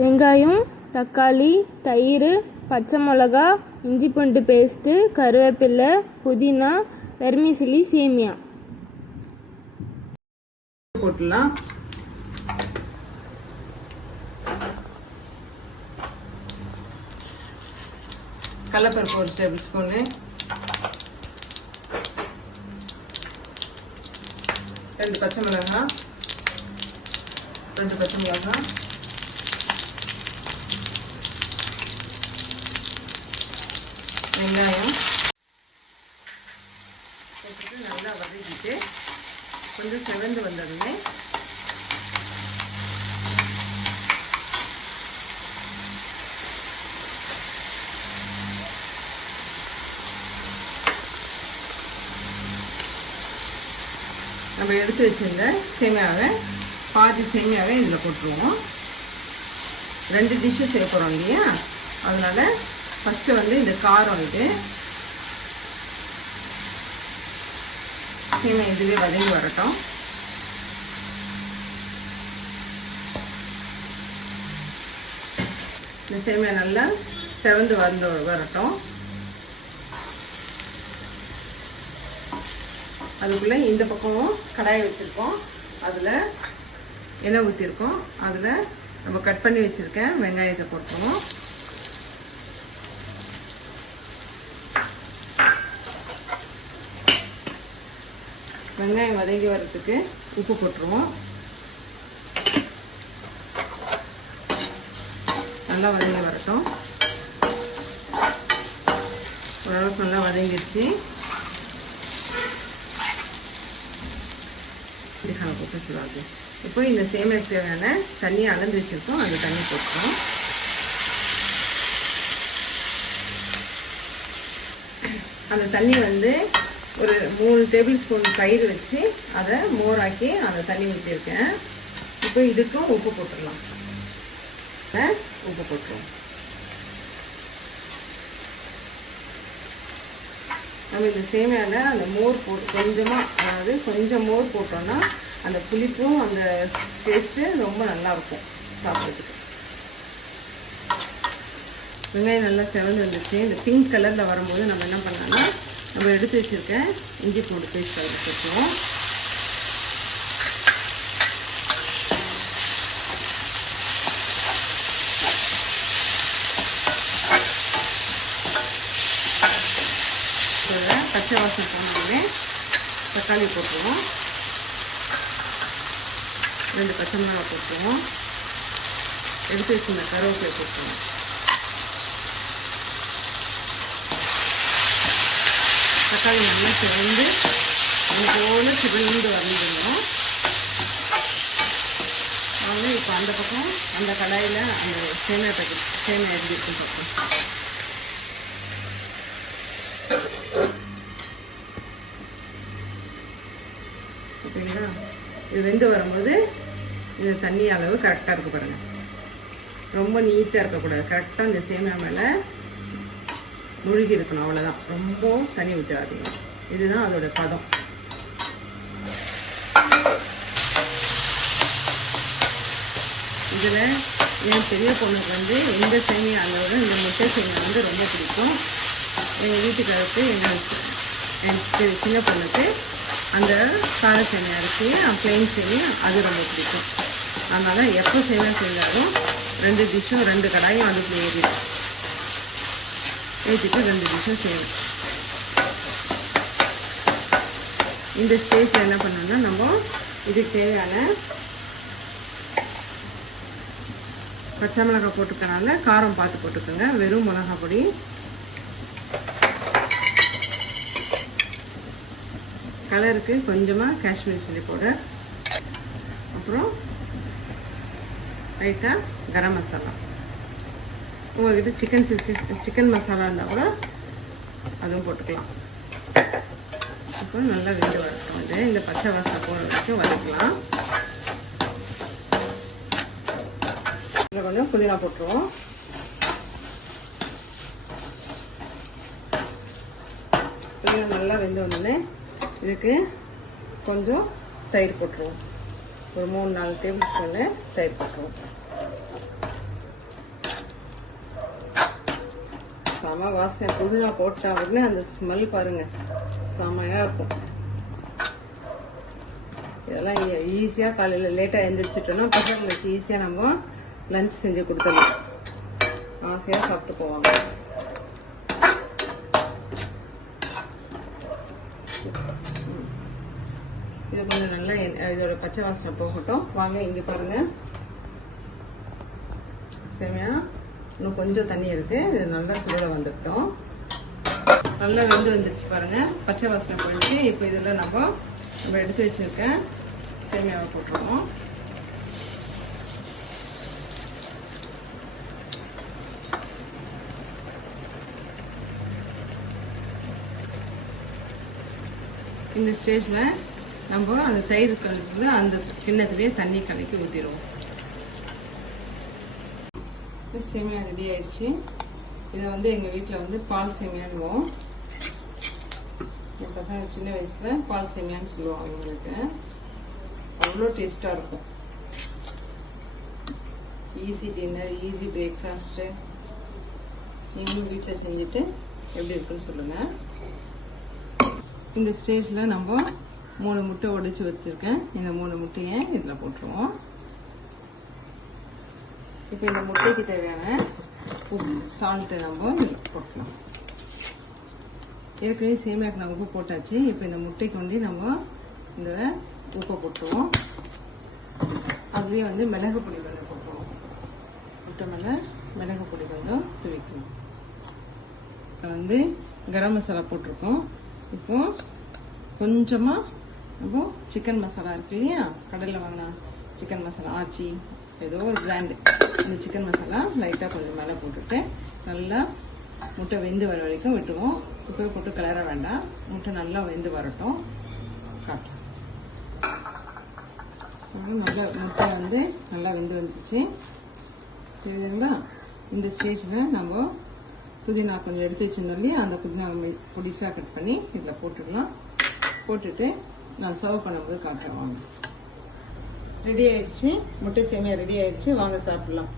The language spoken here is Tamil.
வெங்காயம், தக்காளி, தயிர், பச்சை மிளகா, இஞ்சி பூண்டு பேஸ்ட்டு, கருவேப்பிலை, புதினா, வெர்மிசிலி, சேமியா போட்டுடலாம். கடலைப்பருப்பு 1 டேபிள் ஸ்பூனு, 2 பச்சை மிளகாய், 2 பச்சை மிளகாய், வெங்காயம் போட்டுட்டு நல்லா வதக்கிட்டு கொஞ்சம் செவந்து வந்ததுமே நம்ம எடுத்து வச்சிருந்த சேமியாவை பாதி சேமியாவை இதில் போட்டுருவோம். 2 டிஷ்ஷு செய்ய போகிறோம் இல்லையா, அதனால ஃபஸ்ட்டு வந்து இந்த காரம் இது சேமியா இதுவே வதங்கி வரட்டும். இந்த சேமியா நல்லா செவந்து வரட்டும். அதுக்குள்ளே இந்த பக்கமும் கடாயை வச்சுருக்கோம், அதில் எண்ணெய் ஊற்றிருக்கோம், அதில் நம்ம கட் பண்ணி வச்சுருக்கேன் வெங்காயத்தை போட்டுருவோம். வெங்காயம் வதங்கி வர்றதுக்கு உப்பு போட்டுருவோம். நல்லா வதங்கி வரட்டும். ஓரளவுக்கு நல்லா வதங்கிடுச்சு. இப்போ இந்த சேமியாக்கு தேவையான தண்ணியை அளந்து வச்சுருக்கோம், அந்த தண்ணி போட்டுருவோம். அந்த தண்ணி வந்து ஒரு 3 டேபிள் ஸ்பூன் தயிர் வச்சு அதை மோராக்கி அந்த தண்ணி ஊற்றிருக்கேன். இப்போ இதுக்கும் உப்பு போட்டுடலாம். உப்பு போட்டுருவோம். நம்ம இந்த சேமியாவில் அந்த மோர் போட்டு கொஞ்சமாக, அதாவது கொஞ்சம் மோர் போட்டோம்னா அந்த புளிப்பும் அந்த டேஸ்ட்டு ரொம்ப நல்லாயிருக்கும் சாப்பிட்றதுக்கு. வெங்காயம் நல்லா செவந்து வந்துச்சு. இந்த பிங்க் கலரில் வரும்போது நம்ம என்ன பண்ணலாம்னா, நம்ம எடுத்து வச்சுருக்கேன் இஞ்சி பூண்டு பேஸ்ட் அதில் போட்டுருவோம். பச்சை வாசனை போனோடனே தக்காளி போட்டுருவோம். 2 பச்சை மிளகாய் போட்டுருவோம். எடுத்து வச்சுருந்த கருவேப்பிலை போட்டுருவோம். தக்காளி நல்லா சிவந்து போல சிவந்து வந்துடணும். வந்து இப்போ அந்த பக்கம் அந்த கடாயில் அந்த சேமியா எடுத்துட்டு பார்ப்போம். ஓகேங்களா, இது வெந்து வரும்போது இந்த தண்ணி அளவு கரெக்டாக இருக்க பாருங்கள். ரொம்ப நீட்டாக இருக்கக்கூடாது, கரெக்டாக இந்த சேமியா மேலே முழுகி இருக்கணும், அவ்வளோதான். ரொம்ப தண்ணி ஊற்றாதீங்க, இதுதான் அதோட பதம். இதில் என் பெரிய பொண்ணுக்கு வந்து இந்த சேமியா அளவோட இந்த முட்டை சேமியா வந்து ரொம்ப பிடிக்கும். எங்கள் வீட்டுக்காருக்கு எங்கள் சின்ன பொண்ணுக்கு அந்த கார சேமியா இருக்குது, பிளெயின் சேமியா, அது ரொம்ப பிடிக்கும். அதனால் எப்போ சேமியா செஞ்சாலும் 2 டிஷ்ஷும் 2 கடாயும் அதுக்குள்ளே ஏறிடும். ஏற்றிட்டு 2 டிஷ்ஷும் செய்யணும். இந்த ஸ்டேஜில் என்ன பண்ணணும்னா, நம்ம இதுக்கு தேவையான பச்சை மிளகாய் போட்டுக்கனால காரம் பார்த்து போட்டுக்கோங்க. வெறும் மிளகாய் பொடி, கலருக்கு கொஞ்சமாக காஷ்மீர் சில்லி பவுடர், அப்புறம் லைட்டாக கரம் மசாலா. உங்கள்கிட்ட சிக்கன் மசாலா இருந்தால் கூட அதுவும் போட்டுக்கலாம். அப்புறம் நல்லா வெந்து வரட்டும். இது இந்த பச்சை வாசனை போகிற வரைக்கும் வதக்கலாம். இதில் கொஞ்சம் புதினா போட்டுருவோம். புதினா நல்லா வெந்து வந்தோடனே இதுக்கு கொஞ்சம் தயிர் போட்டுருவோம். ஒரு 3-4 டேபிள் ஸ்பூனு தயிர் போட்டுருவோம். செம வாசனை. புதினா போட்டா உடனே அந்த ஸ்மெல் பாருங்க, செமையாக இருக்கும். இதெல்லாம் ஈஸியாக காலையில் லேட்டாக எழுந்திரிச்சிட்டோன்னா பசங்களுக்கு ஈஸியாக நம்ம லஞ்ச் செஞ்சு கொடுத்துடலாம். ஆசையாக சாப்பிட்டு போவாங்க. இது கொஞ்சம் நல்லா இதோட பச்சை வாசனை போகட்டும். வாங்க இங்கே பாருங்க, சேமியா இன்னும் கொஞ்சம் தண்ணி இருக்கு. இது நல்லா சுருள வந்துட்டோம். நல்லா வெந்து வந்துருச்சு பாருங்க, பச்சை வாசனை போயிடுச்சு. இப்போ இதில் நம்ம எடுத்து வச்சிருக்க சேமியாவை போட்டுருவோம். இந்த ஸ்டேஜில் நம்ம அந்த தயிர் கலத்துல அந்த கிண்ணத்துலேயே தண்ணி கலக்கி ஊற்றிடுவோம். சேமியா ரெடி ஆயிடுச்சு. இதை வந்து எங்கள் வீட்டில் பால் சேமியான்னுவோம். என் பசங்க சின்ன வயசில் பால் சேமியான்னு சொல்லுவாங்க. இவங்களுக்கு அவ்வளோ டேஸ்ட்டாக இருக்கும். Easy dinner, easy breakfast. நீங்களும் வீட்டில் செஞ்சுட்டு எப்படி இருக்குன்னு சொல்லுங்கள். இந்த ஸ்டேஜில் நம்ம 3 முட்டை உடைச்சி வச்சுருக்கேன். இந்த 3 முட்டையை இதில் போட்டுருவோம். இப்போ இந்த முட்டைக்கு தேவையான சால்ட்டை நம்ம இதில் போட்டுக்கலாம். ஏற்கனவே சேமியாக்கு நான் உப்பு போட்டாச்சு. இப்போ இந்த முட்டைக்கு நம்ம இந்த உப்பை போட்டுருவோம். அதுலேயே மிளகு பொடி கொஞ்சம் போட்டுருவோம். முட்டை மேலே மிளகு பொடி கொஞ்சம் தூவிக்கணும். கரம் மசாலா போட்டிருக்கோம். இப்போ கொஞ்சமாக நம்ம சிக்கன் மசாலா இருக்கு இல்லையா, கடையில் வாங்கினா சிக்கன் மசாலா, ஆச்சி ஏதோ ஒரு பிராண்டு, அந்த சிக்கன் மசாலா லைட்டாக கொஞ்சம் மேலே போட்டுட்டு நல்லா முட்டை வெந்து வர வரைக்கும் விட்டுருவோம். உப்பு போட்டு கிளற வேண்டாம். முட்டை நல்லா வெந்து வரட்டும். காட்டும் நல்லா முட்டை நல்லா வெந்து வந்துச்சு. சரிங்களா? இந்த ஸ்டேஜில் நம்ம புதினா கொஞ்சம் எடுத்து வச்சிருந்தோம் இல்லையா, அந்த புதினா பொடிசாக கட் பண்ணி இதில் போட்டுடலாம். போட்டுட்டு நான் சர்வ் பண்ணும்போது காட்டுறேன். வாங்க, ரெடி ஆயிடுச்சு. முட்டை சேமியா ரெடி ஆயிடுச்சு. வாங்க சாப்பிடலாம்.